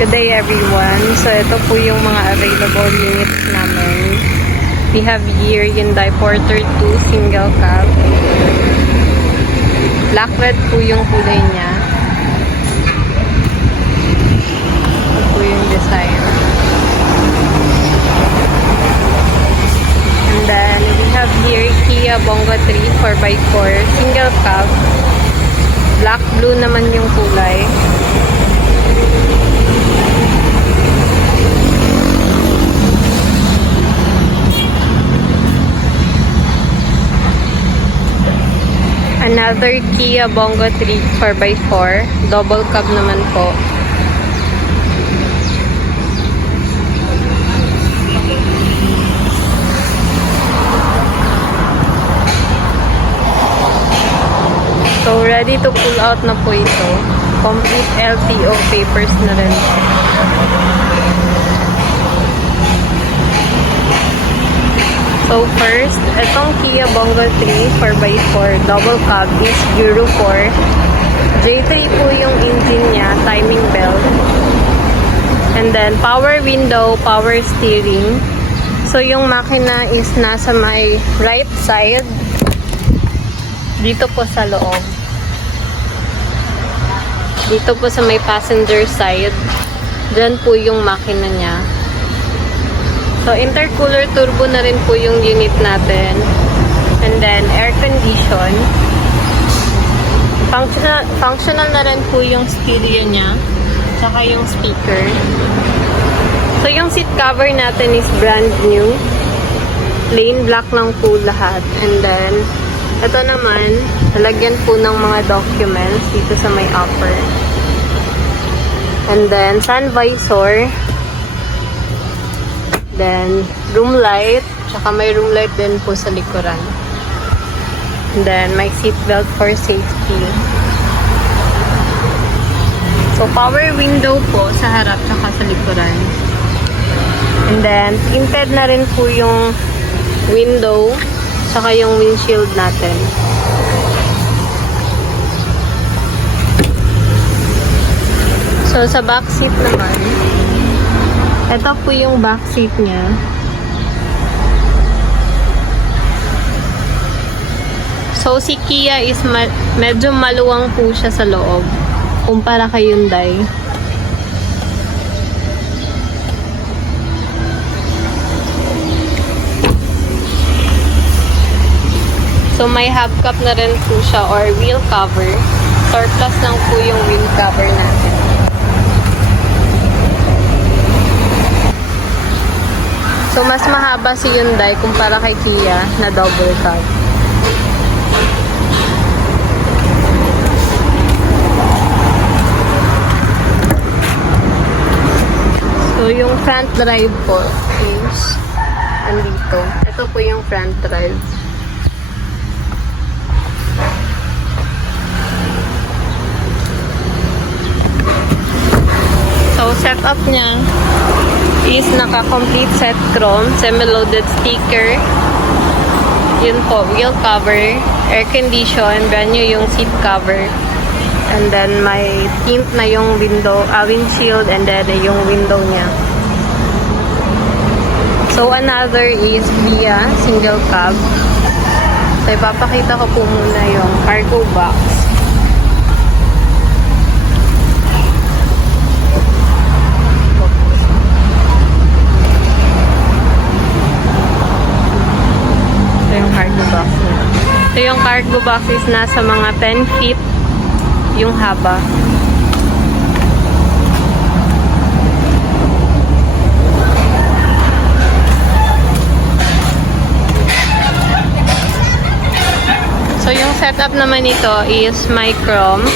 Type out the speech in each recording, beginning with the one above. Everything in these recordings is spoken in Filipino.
Good day everyone. So ito po yung mga available units namin. We have here Hyundai Porter 2 single cab. Black red po yung kulay niya. Ito po yung design. And then we have here Kia Bongo 3 4x4 single cab. Black blue naman yung kulay. Another Kia Bongo 3 4x4. Double cab naman po. So, ready to pull out na po ito. Complete LTO papers na rin. So first, itong Kia Bongo 3 4x4 double cab is Euro 4. J3 po yung engine niya, timing belt. And then power window, power steering. So yung makina is nasa may right side. Dito po sa loob. Dito po sa may passenger side. Diyan po yung makina niya. So, intercooler turbo na rin po yung unit natin. And then, air condition. Functional na rin po yung stereo niya. Tsaka yung speaker. So, yung seat cover natin is brand new. Plain black lang po lahat. And then, ito naman, nalagyan po ng mga documents dito sa may upper. And then, sun visor. Then, room light. Tsaka may room light din po sa likuran. And then, may seat belt for safety. So, power window po sa harap tsaka sa likuran. And then, tinted na rin po yung window tsaka yung windshield natin. So, sa back seat naman, ito po yung back seat niya. So, si Kia is medyo maluwang po siya sa loob kumpara kay Hyundai. So, may hubcap na rin po siya or wheel cover. Surplus lang po yung wheel cover natin. So, mas mahaba si Hyundai kumpara kay Kia na double cab. So, yung front drive po is andito. Ito po yung front drive. So, setup niya is naka-complete set chrome, semi-loaded sticker. Yun po, wheel cover, air condition, brand new yung seat cover. And then may tint na yung windshield and then yung window niya. So another is Kia single cab. So ipapakita ko po muna yung cargo box. So, yung cargo box is nasa mga 10 feet yung haba. So, yung setup naman ito is may chrome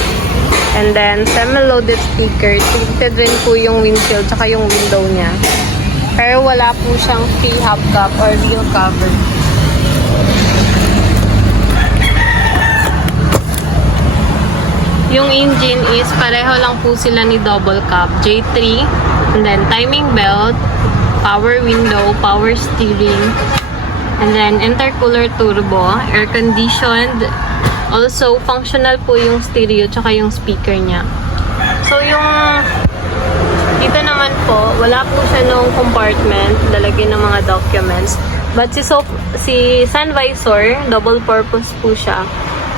and then semi-loaded sticker. Tinted rin po yung windshield tsaka yung window niya. Pero wala po siyang free hubcap or wheel cover. Yung engine is pareho lang po sila ni double cab, J3. And then timing belt, power window, power steering. And then intercooler turbo, air conditioned. Also, functional po yung stereo tsaka yung speaker niya. So, Dito naman po, wala po siya nung compartment, lalagyan ng mga documents. But si sun visor, double purpose po siya.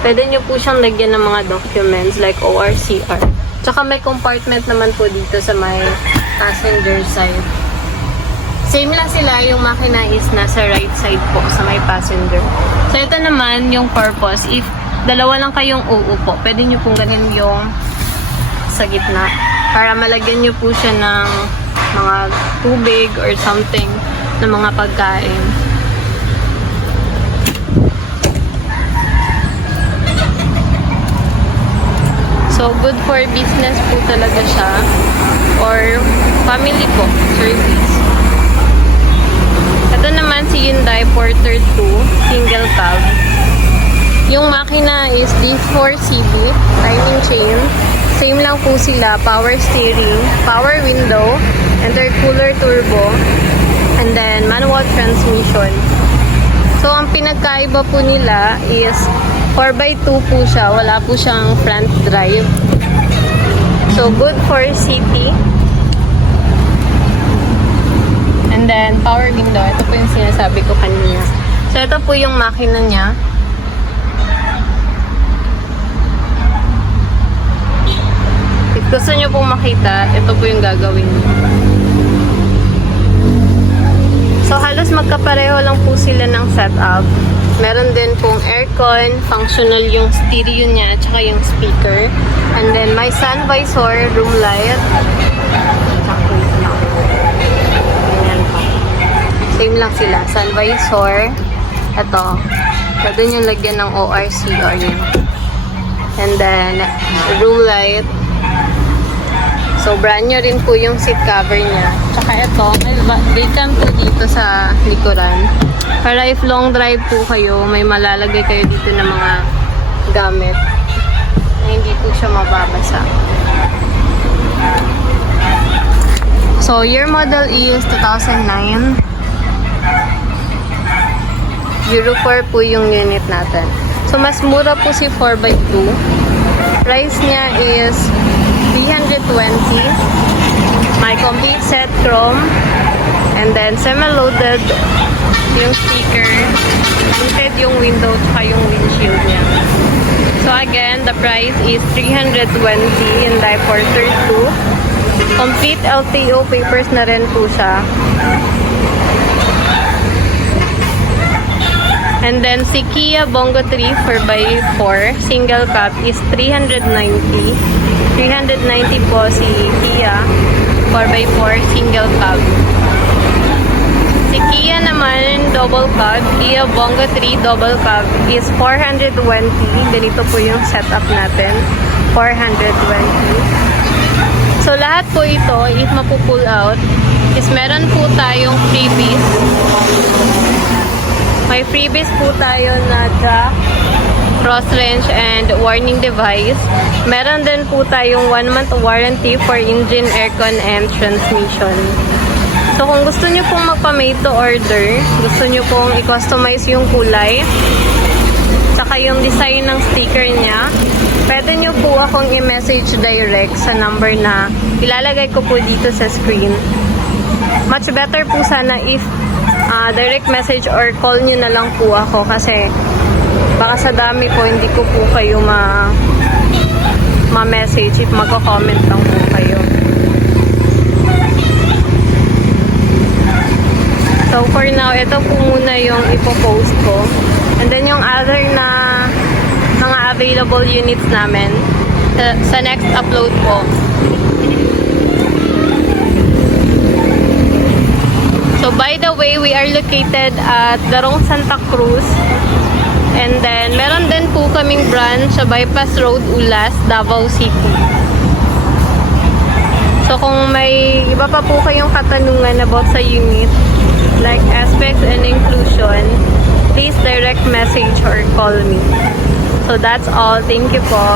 Pwede nyo po siyang lagyan ng mga documents like ORCR. Tsaka may compartment naman po dito sa may passenger side. Same lang sila, yung makina is nasa right side po sa may passenger. So ito naman yung purpose. If dalawa lang kayong uupo, pwede nyo pong ganin yung sa gitna. Para malagyan nyo po siya ng mga tubig or something na mga pagkain. So, good for business po talaga siya. Or family po, service. Ito naman si Hyundai Porter 2, single cab. Yung makina is D4CB, timing chain. Same lang po sila, power steering, power window, intercooler turbo, and then manual transmission. So, ang pinagkaiba po nila is 4x2 po siya. Wala po siyang front drive. So, good for city. And then, power window. Ito po yung sinasabi ko kanina. So, ito po yung makina niya. If gusto nyo pong makita, ito po yung gagawin niyo. So, halos magkapareho lang po sila ng setup. Meron din pong aircon, functional yung stereo niya, tsaka yung speaker. And then, may sun visor, room light. Ayan po. Same lang sila. Sun visor. Ito. Pwede nyo lagyan ng ORCR niya. And then, room light. So, brand new rin po yung seat cover niya. Tsaka ito, may cam po dito sa likuran. Para if long drive po kayo, may malalagay kayo dito ng mga gamit na hindi po siya mababasa. So, year model is 2009. Euro 4 po yung unit natin. So, mas mura po si 4x2. Price niya is 320. May complete set chrome. And then, semi-loaded yung speaker. Tinted yung window tsaka yung windshield niya. So, again, the price is 320 in Porter 2. Complete LTO papers na rin po siya. And then, si Kia Bongo 3 4x4 single cab is 390. 390 po si Kia 4x4 single cab. Si Kia naman double cab, Kia Bongo 3 double cab is 420. Ganito po yung setup natin. 420. So, lahat po ito, if mapupull out, is meron po tayong freebies. May freebies po tayo na jack, cross wrench, and warning device. Meron din po tayong 1-month warranty for engine, aircon, and transmission. So, kung gusto nyo pong magpa-made to order, gusto nyo pong i-customize yung kulay, tsaka yung design ng sticker niya, pwede nyo po akong i-message direct sa number na ilalagay ko po dito sa screen. Much better po sana if direct message or call nyo na lang po ako kasi baka sa dami po hindi ko po kayo ma-message if magko-comment lang po kayo. So for now, ito po muna yung ipopost ko. And then yung other na mga available units namin sa next upload po. So by the way, we are located at Darong Santa Cruz. And then meron din po kaming branch sa Bypass Road, Ulas, Davao City. So kung may iba pa po kayong katanungan about sa unit, like aspects and inclusion, please direct message or call me. So that's all. Thank you po.